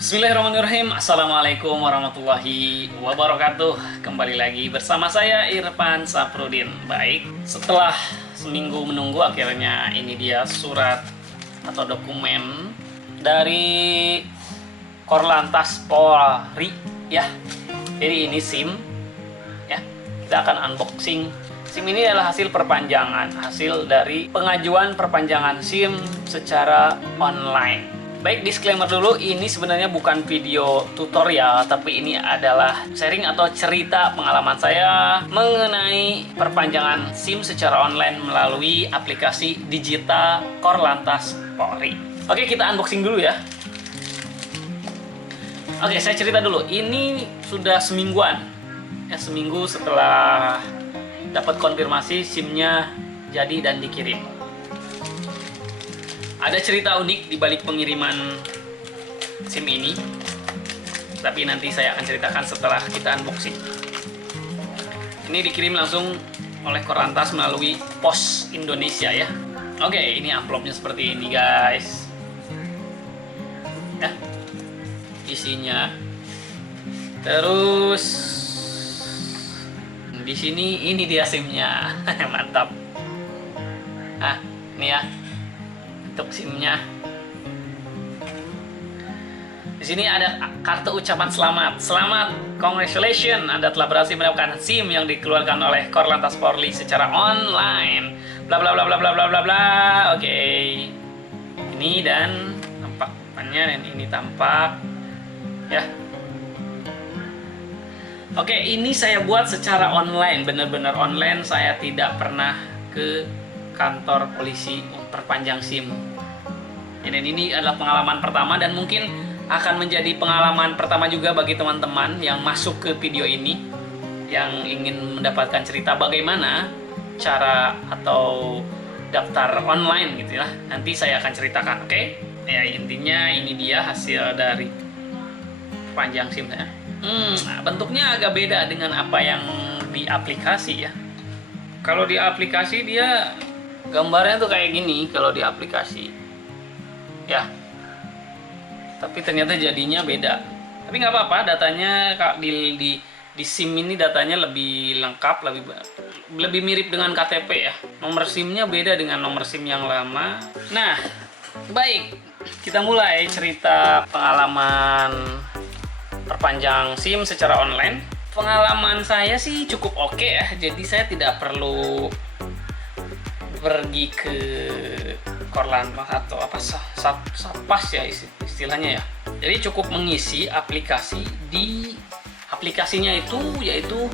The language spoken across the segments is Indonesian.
Bismillahirrahmanirrahim. Assalamualaikum warahmatullahi wabarakatuh. Kembali lagi bersama saya Irfan Saprudin. Baik, setelah seminggu menunggu, akhirnya ini dia surat atau dokumen dari Korlantas Polri ya. Jadi ini SIM ya. Kita akan unboxing. SIM ini adalah hasil perpanjangan, hasil dari pengajuan perpanjangan SIM secara online. Baik, disclaimer dulu, ini sebenarnya bukan video tutorial, tapi ini adalah sharing atau cerita pengalaman saya mengenai perpanjangan SIM secara online melalui aplikasi digital Korlantas Polri. Oke, kita unboxing dulu ya. Oke, saya cerita dulu. Ini sudah semingguan. Ya, seminggu setelah dapat konfirmasi SIM-nya jadi dan dikirim. Ada cerita unik di balik pengiriman SIM ini, tapi nanti saya akan ceritakan setelah kita unboxing. Ini dikirim langsung oleh Korlantas melalui Pos Indonesia ya. Oke, ini amplopnya seperti ini guys. Ya, isinya. Terus di sini ini dia SIM-nya. Mantap. Nah, ini ya. Untuk SIM-nya. Di sini ada kartu ucapan selamat. Selamat, congratulations, Anda telah berhasil mendapatkan SIM yang dikeluarkan oleh Korlantas Polri secara online. Bla bla bla bla bla bla bla bla. Oke. Ini dan tampak depannya dan ini tampak ya. Oke, ini saya buat secara online, benar-benar online. Saya tidak pernah ke kantor polisi perpanjang SIM. Dan ini adalah pengalaman pertama dan mungkin akan menjadi pengalaman pertama juga bagi teman-teman yang masuk ke video ini, yang ingin mendapatkan cerita bagaimana cara atau daftar online gitu ya. Nanti saya akan ceritakan, oke? Ya, intinya ini dia hasil dari perpanjang SIM saya. Bentuknya agak beda dengan apa yang di aplikasi ya. Kalau di aplikasi dia gambarnya tuh kayak gini kalau di aplikasi ya, tapi ternyata jadinya beda. Tapi nggak apa-apa, datanya di SIM ini datanya lebih lengkap, lebih mirip dengan KTP ya. Nomor SIM-nya beda dengan nomor SIM yang lama. Nah, baik, kita mulai cerita pengalaman perpanjang SIM secara online. Pengalaman saya sih cukup oke ya, jadi saya tidak perlu pergi ke Korlantas atau apa Satpas ya istilahnya ya. Jadi cukup mengisi aplikasi di aplikasinya itu, yaitu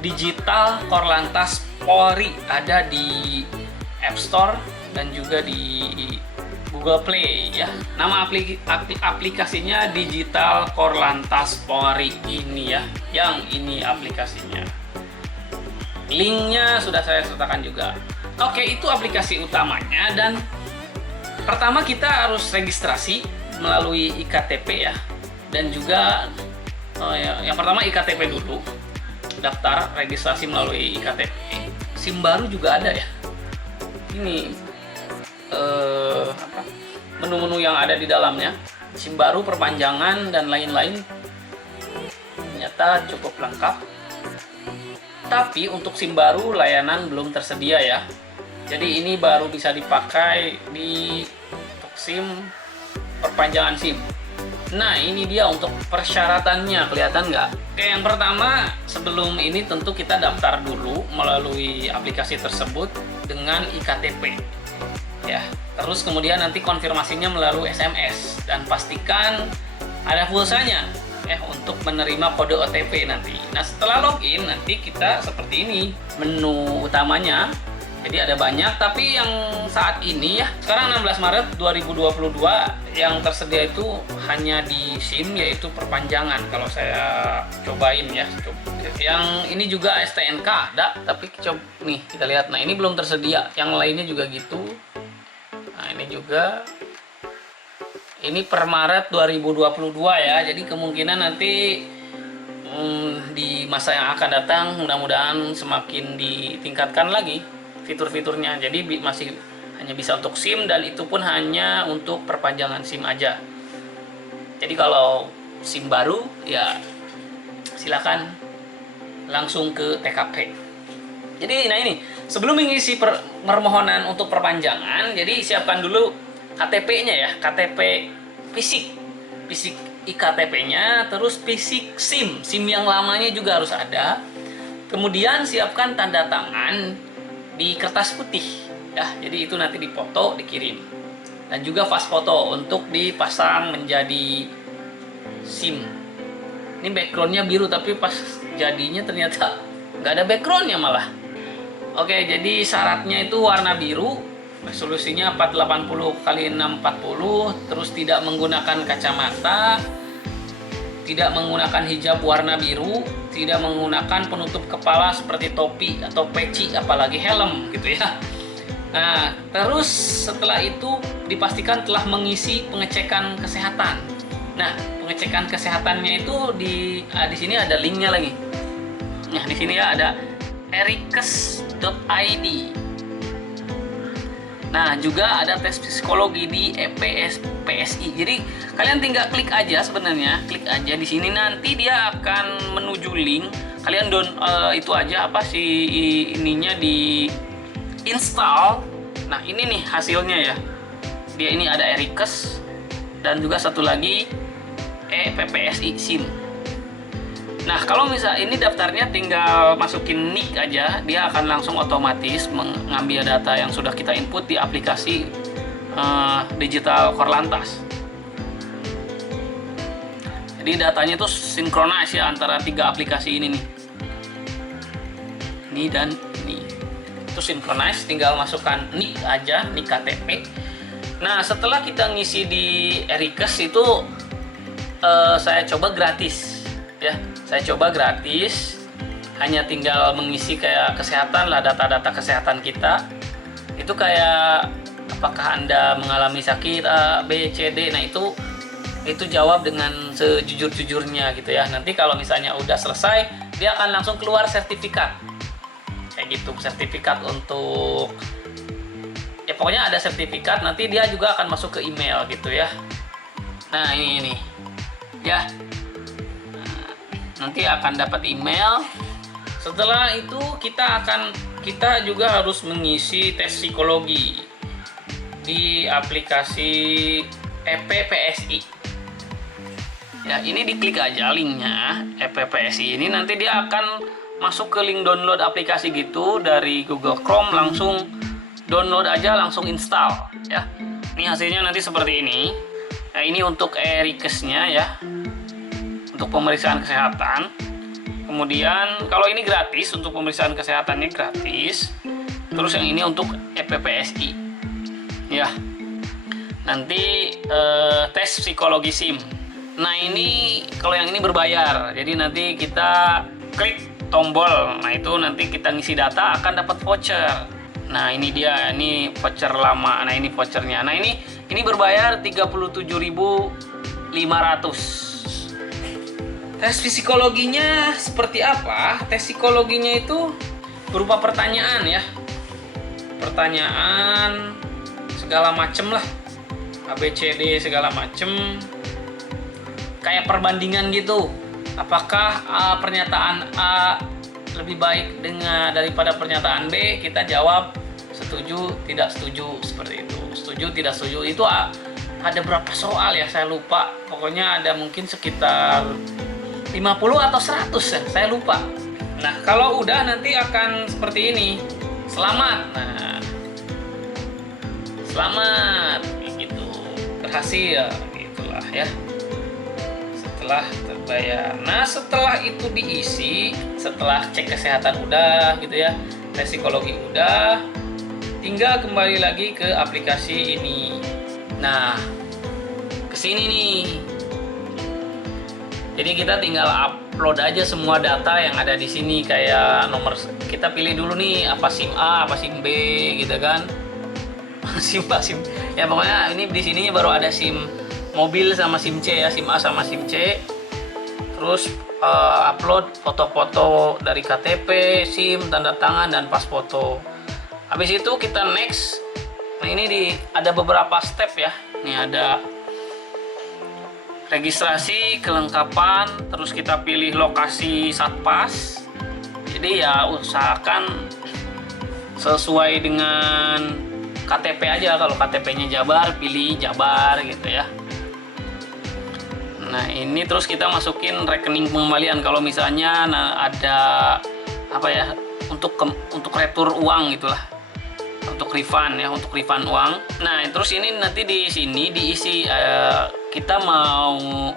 digital Korlantas Polri, ada di App Store dan juga di Google Play ya. Nama aplikasinya digital Korlantas Polri ini ya. Yang ini aplikasinya. Linknya sudah saya sertakan juga. Oke, itu aplikasi utamanya, dan pertama kita harus registrasi melalui iktp ya, dan juga yang pertama iktp dulu, daftar registrasi melalui iktp. SIM baru juga ada ya. Ini menu-menu yang ada di dalamnya, SIM baru, perpanjangan dan lain-lain, ternyata cukup lengkap. Tapi untuk SIM baru layanan belum tersedia ya. Jadi ini baru bisa dipakai untuk SIM perpanjangan SIM. Nah, ini dia untuk persyaratannya, kelihatan nggak? Oke, yang pertama, sebelum ini tentu kita daftar dulu melalui aplikasi tersebut dengan iktp ya. Terus kemudian nanti konfirmasinya melalui SMS, dan pastikan ada pulsanya ya untuk menerima kode OTP nanti. Nah, setelah login nanti kita seperti ini menu utamanya. Jadi ada banyak, tapi yang saat ini ya, sekarang 16 Maret 2022 yang tersedia itu hanya di SIM, yaitu perpanjangan. Kalau saya cobain ya, yang ini juga STNK ada, tapi coba nih kita lihat. Nah, ini belum tersedia. Yang lainnya juga gitu. Nah, ini juga. Ini per Maret 2022 ya. Jadi kemungkinan nanti di masa yang akan datang mudah-mudahan semakin ditingkatkan lagi fitur-fiturnya. Jadi masih hanya bisa untuk SIM, dan itu pun hanya untuk perpanjangan SIM aja. Jadi kalau SIM baru ya silakan langsung ke TKP. Jadi nah ini sebelum mengisi permohonan untuk perpanjangan, jadi siapkan dulu KTP-nya ya, KTP fisik iktp-nya, terus fisik SIM yang lamanya juga harus ada. Kemudian siapkan tanda tangan di kertas putih ya, jadi itu nanti dipoto dikirim, dan juga fast foto untuk dipasang menjadi SIM. Ini backgroundnya biru tapi pas jadinya ternyata nggak ada backgroundnya malah. Oke, jadi syaratnya itu warna biru, resolusinya 480 x 640, terus tidak menggunakan kacamata, tidak menggunakan hijab warna biru, tidak menggunakan penutup kepala seperti topi atau peci, apalagi helm gitu ya. Nah, terus setelah itu dipastikan telah mengisi pengecekan kesehatan. Nah, pengecekan kesehatannya itu di sini ada linknya lagi. Nah, di sini ya ada erikes.id. Nah, juga ada tes psikologi di PSI. Jadi kalian tinggal klik aja sebenarnya, klik aja di sini, nanti dia akan menuju link. Kalian itu aja apa sih ininya di install. Nah, ini nih hasilnya ya. Dia ini ada Erikes dan juga satu lagi PPSI SIM. Nah, kalau misal ini daftarnya tinggal masukin NIK aja, dia akan langsung otomatis mengambil data yang sudah kita input di aplikasi digital Korlantas. Jadi datanya itu sinkronis ya antara 3 aplikasi ini nih. Ini dan ini. Itu sinkronis, tinggal masukkan NIK aja, NIK KTP. Nah, setelah kita ngisi di Erikes itu saya coba gratis ya. Saya coba gratis, hanya tinggal mengisi kayak kesehatan lah, data-data kesehatan kita. Itu kayak apakah Anda mengalami sakit A, B, C, D. Nah, itu jawab dengan sejujur-jujurnya gitu ya. Nanti kalau misalnya udah selesai, dia akan langsung keluar sertifikat. Kayak gitu, sertifikat untuk ya pokoknya ada sertifikat, nanti dia juga akan masuk ke email gitu ya. Nah, ini. Ya. Nanti akan dapat email. Setelah itu kita juga harus mengisi tes psikologi di aplikasi PSI. Ya, ini diklik aja linknya PSI ini, nanti dia akan masuk ke link download aplikasi gitu dari Google Chrome, langsung download aja, langsung install ya. Ini hasilnya nanti seperti ini. Nah, ini untuk Erikesnya ya, untuk pemeriksaan kesehatan. Kemudian kalau ini gratis, untuk pemeriksaan kesehatannya gratis. Terus yang ini untuk PPSI ya. Nanti tes psikologi SIM. Nah, ini kalau yang ini berbayar. Jadi nanti kita klik tombol. Nah, itu nanti kita ngisi data akan dapat voucher. Nah, ini dia, ini voucher lama. Nah, ini vouchernya. Nah, ini berbayar 37.500. Tes psikologinya seperti apa? Tes psikologinya itu berupa pertanyaan ya. Pertanyaan segala macem lah. ABCD segala macem. Kayak perbandingan gitu. Apakah pernyataan A lebih baik daripada pernyataan B? Kita jawab setuju, tidak setuju, seperti itu. Setuju, tidak setuju. Itu ada berapa soal ya? Saya lupa. Pokoknya ada mungkin sekitar 50 atau 100 ya, saya lupa. Nah, kalau udah nanti akan seperti ini. Selamat. Nah, selamat gitu. Berhasil gitulah ya. Setelah terbayar. Nah, setelah itu diisi, setelah cek kesehatan udah gitu ya, tes psikologi udah, tinggal kembali lagi ke aplikasi ini. Nah, kesini nih. Jadi kita tinggal upload aja semua data yang ada di sini, kayak nomor, kita pilih dulu nih apa SIM A, apa SIM B gitu kan. SIM A, SIM. Ya pokoknya ini di sini baru ada SIM mobil sama SIM C ya, SIM A sama SIM C. Terus upload foto-foto dari KTP, SIM, tanda tangan dan pas foto. Habis itu kita next. Nah, ini ada beberapa step ya. Ini ada registrasi, kelengkapan, terus kita pilih lokasi Satpas. Jadi ya usahakan sesuai dengan KTP aja. Kalau KTP-nya Jabar, pilih Jabar gitu ya. Nah ini terus kita masukin rekening pengembalian kalau misalnya ada apa ya, untuk retur uang gitulah, untuk refund ya, untuk refund uang. Nah terus ini nanti di sini diisi kita mau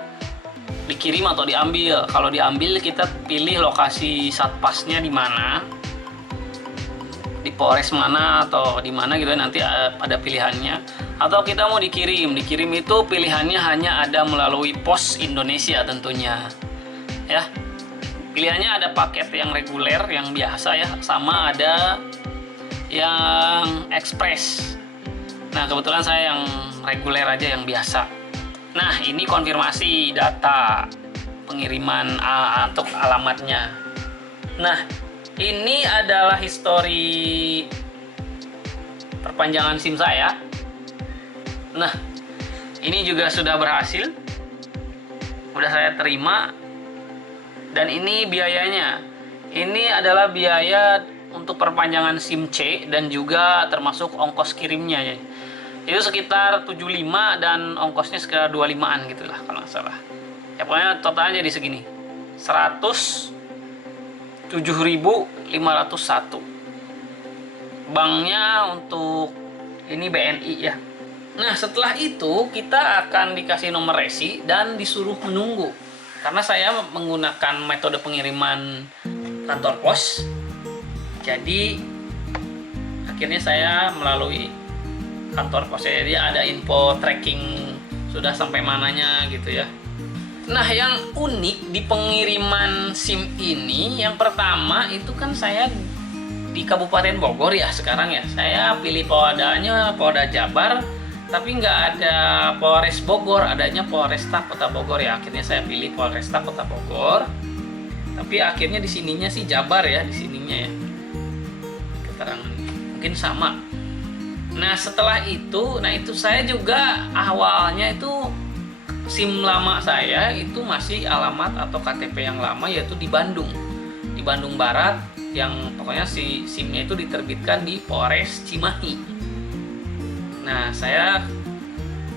dikirim atau diambil. Kalau diambil kita pilih lokasi Satpasnya di mana, di Polres mana atau di mana gitu ya, nanti ada pilihannya. Atau kita mau dikirim itu pilihannya hanya ada melalui Pos Indonesia tentunya ya. Pilihannya ada paket yang reguler, yang biasa ya, sama ada yang ekspres. Nah kebetulan saya yang reguler aja, yang biasa. Nah ini konfirmasi data pengiriman untuk alamatnya. Nah ini adalah histori perpanjangan SIM saya. Nah ini juga sudah berhasil, udah saya terima. Dan ini biayanya, ini adalah biaya untuk perpanjangan SIM C dan juga termasuk ongkos kirimnya ya. Itu sekitar 75 dan ongkosnya sekitar 25-an gitulah kalau nggak salah. Ya pokoknya totalnya jadi segini, 107.501. Banknya untuk ini BNI ya. Nah setelah itu kita akan dikasih nomor resi dan disuruh menunggu. Karena saya menggunakan metode pengiriman kantor pos, jadi akhirnya saya melalui kantor pos. Jadi ada info tracking sudah sampai mananya gitu ya. Nah yang unik di pengiriman SIM ini, yang pertama itu kan saya di Kabupaten Bogor ya sekarang ya. Saya pilih Poldanya Polda Jabar, tapi nggak ada Polres Bogor, adanya Polresta Kota Bogor ya. Akhirnya saya pilih Polresta Kota Bogor, tapi akhirnya di sininya sih Jabar ya, di sininya ya keterangan mungkin sama. Nah setelah itu, nah itu saya juga awalnya itu SIM lama saya itu masih alamat atau KTP yang lama, yaitu di Bandung Barat, yang pokoknya si SIM-nya itu diterbitkan di Polres Cimahi. Nah saya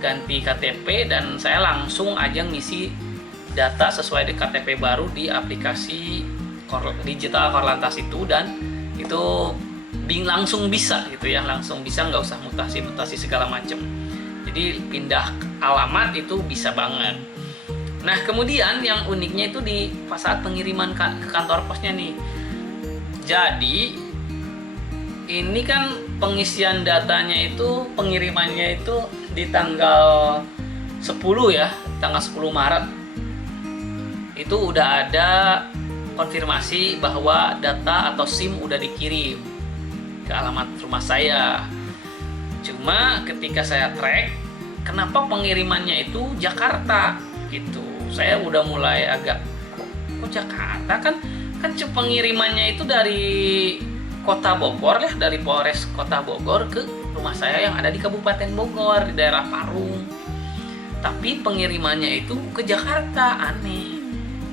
ganti KTP dan saya langsung aja ngisi data sesuai dengan KTP baru di aplikasi digital Korlantas itu, dan itu langsung bisa gitu ya, langsung bisa, nggak usah mutasi segala macam. Jadi pindah alamat itu bisa banget. Nah kemudian yang uniknya itu di saat pengiriman ke kantor posnya nih. Jadi ini kan pengisian datanya itu, pengirimannya itu di tanggal 10 ya, tanggal 10 Maret. Itu udah ada konfirmasi bahwa data atau SIM udah dikirim ke alamat rumah saya. Cuma ketika saya track, kenapa pengirimannya itu Jakarta gitu. Saya udah mulai agak, kok Jakarta, kan pengirimannya itu dari Kota Bogor ya, dari Polres Kota Bogor ke rumah saya yang ada di Kabupaten Bogor, di daerah Parung. Tapi pengirimannya itu ke Jakarta, aneh.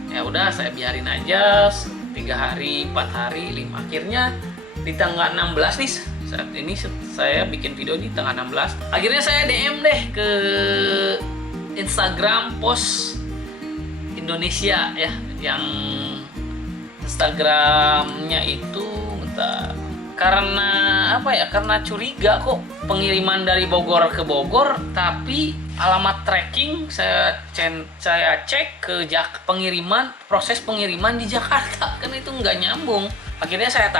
Ya udah saya biarin aja 3 hari, 4 hari, 5. Akhirnya di tanggal 16 nih, saat ini saya bikin video di tanggal 16. Akhirnya saya DM deh ke Instagram Pos Indonesia ya, yang Instagramnya itu karena apa ya, karena curiga kok pengiriman dari Bogor ke Bogor, tapi alamat tracking saya cek ke proses pengiriman di Jakarta, kan itu nggak nyambung. Akhirnya saya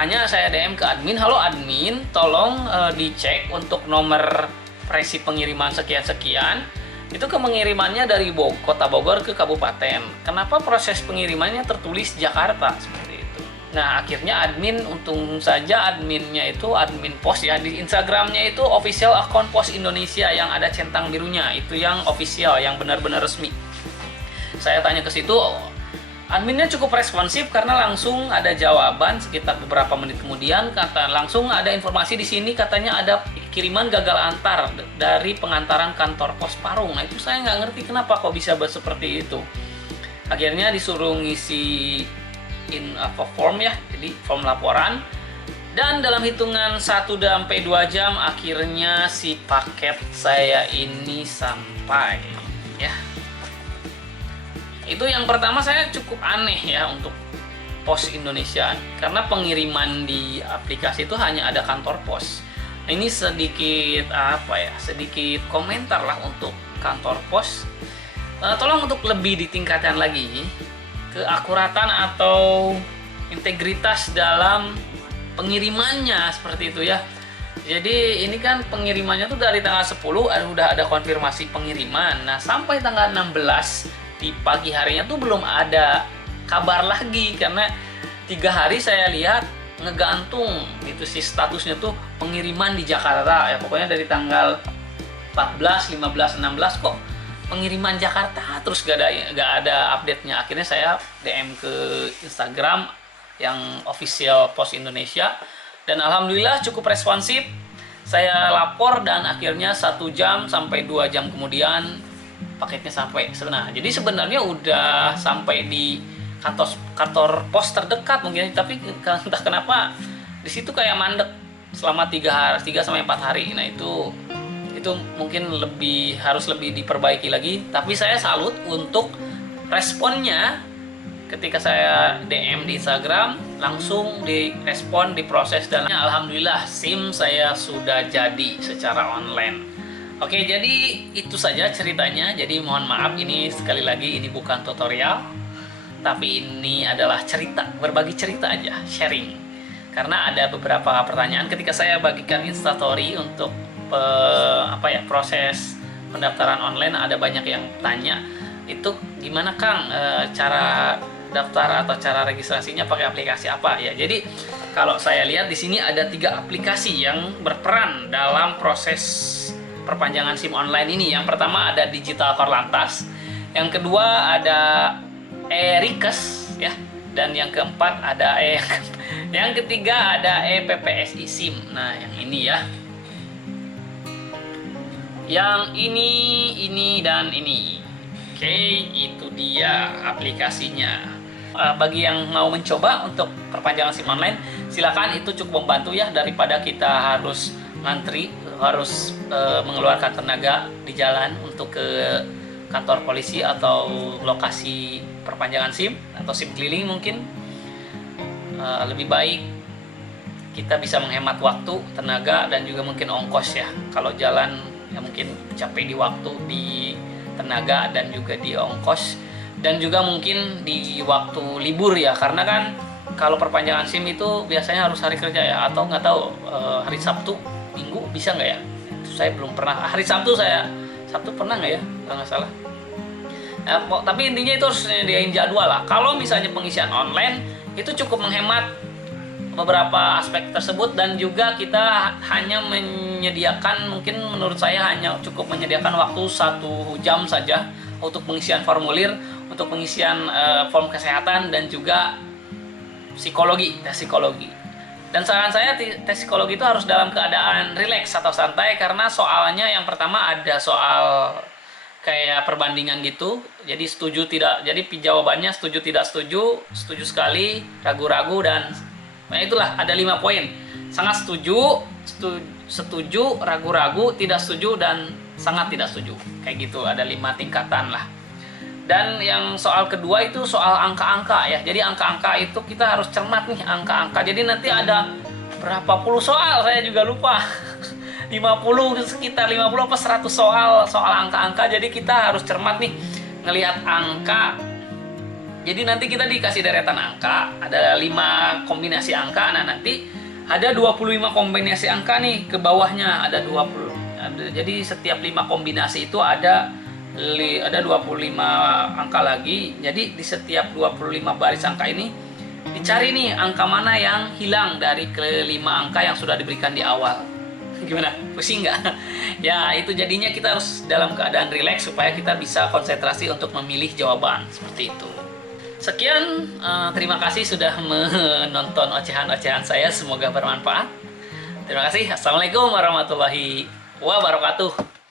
DM ke admin, halo admin, tolong dicek untuk nomor resi pengiriman sekian-sekian, itu pengirimannya dari Kota Bogor ke kabupaten, kenapa proses pengirimannya tertulis Jakarta seperti itu. Nah akhirnya admin, untung saja adminnya itu admin pos ya, di Instagramnya itu official account Pos Indonesia yang ada centang birunya, itu yang official, yang benar-benar resmi. Saya tanya ke situ, adminnya cukup responsif karena langsung ada jawaban sekitar beberapa menit kemudian, langsung ada informasi di sini, katanya ada kiriman gagal antar dari pengantaran kantor pos Parung. Nah itu saya nggak ngerti kenapa kok bisa seperti itu. Akhirnya disuruh ngisi form ya, jadi form laporan. Dan dalam hitungan 1-2 jam akhirnya si paket saya ini sampai ya. Itu yang pertama, saya cukup aneh ya untuk Pos Indonesia, karena pengiriman di aplikasi itu hanya ada kantor pos. Nah, ini sedikit sedikit komentar lah untuk kantor pos. Tolong untuk lebih ditingkatkan lagi keakuratan atau integritas dalam pengirimannya, seperti itu ya. Jadi ini kan pengirimannya tuh dari tanggal 10 udah ada konfirmasi pengiriman. Nah sampai tanggal 16 di pagi harinya tuh belum ada kabar lagi, karena 3 hari saya lihat ngegantung gitu sih statusnya tuh pengiriman di Jakarta ya. Pokoknya dari tanggal 14, 15, 16 kok pengiriman Jakarta terus gak ada update-nya. Akhirnya saya DM ke Instagram yang official Pos Indonesia, dan alhamdulillah cukup responsif. Saya lapor dan akhirnya 1 jam sampai 2 jam kemudian paketnya sampai. Jadi sebenarnya udah sampai di kantor pos terdekat mungkin, tapi entah kenapa di situ kayak mandek selama 3 sampai 4 hari. Nah itu mungkin harus lebih diperbaiki lagi. Tapi saya salut untuk responnya. Ketika saya DM di Instagram, langsung direspon, diproses, dan alhamdulillah SIM saya sudah jadi secara online. Oke, jadi itu saja ceritanya. Jadi mohon maaf, ini sekali lagi ini bukan tutorial, tapi ini adalah cerita, berbagi cerita aja, sharing. Karena ada beberapa pertanyaan ketika saya bagikan Instastory untuk proses pendaftaran online, ada banyak yang tanya, itu gimana Kang cara daftar atau cara registrasinya pakai aplikasi apa ya. Jadi kalau saya lihat di sini ada 3 aplikasi yang berperan dalam proses perpanjangan SIM online ini. Yang pertama ada Digital Korlantas, yang kedua ada e-Rikes ya, dan yang keempat ada yang ketiga ada e-PPSI SIM. Nah yang ini ya, yang ini dan ini. Oke, itu dia aplikasinya. Bagi yang mau mencoba untuk perpanjangan SIM online, silakan, itu cukup membantu ya, daripada kita harus ngantri, harus mengeluarkan tenaga di jalan untuk ke kantor polisi atau lokasi perpanjangan SIM atau SIM keliling mungkin. Lebih baik kita bisa menghemat waktu, tenaga, dan juga mungkin ongkos ya. Kalau jalan ya mungkin capek di waktu, di tenaga, dan juga di ongkos, dan juga mungkin di waktu libur ya, karena kan kalau perpanjangan SIM itu biasanya harus hari kerja ya, atau nggak tahu hari Sabtu, Minggu bisa nggak ya? Itu saya belum pernah. Hari Sabtu pernah nggak ya? Kalau nggak salah. Tapi intinya itu harus nyediain jadwal lah. Kalau misalnya pengisian online itu cukup menghemat beberapa aspek tersebut, dan juga kita hanya menyediakan, mungkin menurut saya hanya cukup menyediakan waktu 1 jam saja untuk pengisian formulir, untuk pengisian form kesehatan, dan juga tes psikologi. Dan saran saya, tes psikologi itu harus dalam keadaan rileks atau santai, karena soalnya yang pertama ada soal kayak perbandingan gitu. Jadi setuju tidak, jadi jawabannya setuju tidak setuju, setuju sekali, ragu-ragu, dan itulah ada 5 poin. Sangat setuju, setuju, ragu-ragu, tidak setuju, dan sangat tidak setuju. Kayak gitu, ada 5 tingkatan lah. Dan yang soal kedua itu soal angka-angka ya. Jadi angka-angka itu kita harus cermat nih, angka-angka. Jadi nanti ada berapa puluh soal, saya juga lupa. 50, sekitar 50 apa 100 soal angka-angka. Jadi kita harus cermat nih ngelihat angka. Jadi nanti kita dikasih deretan angka, ada 5 kombinasi angka. Nah nanti ada 25 kombinasi angka nih, ke bawahnya ada 20. Jadi setiap 5 kombinasi itu ada 25 angka lagi. Jadi di setiap 25 baris angka ini dicari nih angka mana yang hilang dari ke-5 angka yang sudah diberikan di awal. Gimana? Pusing nggak? Ya itu jadinya kita harus dalam keadaan rileks supaya kita bisa konsentrasi untuk memilih jawaban, seperti itu. Sekian, terima kasih sudah menonton ocehan-ocehan saya, semoga bermanfaat. Terima kasih. Assalamualaikum warahmatullahi wabarakatuh.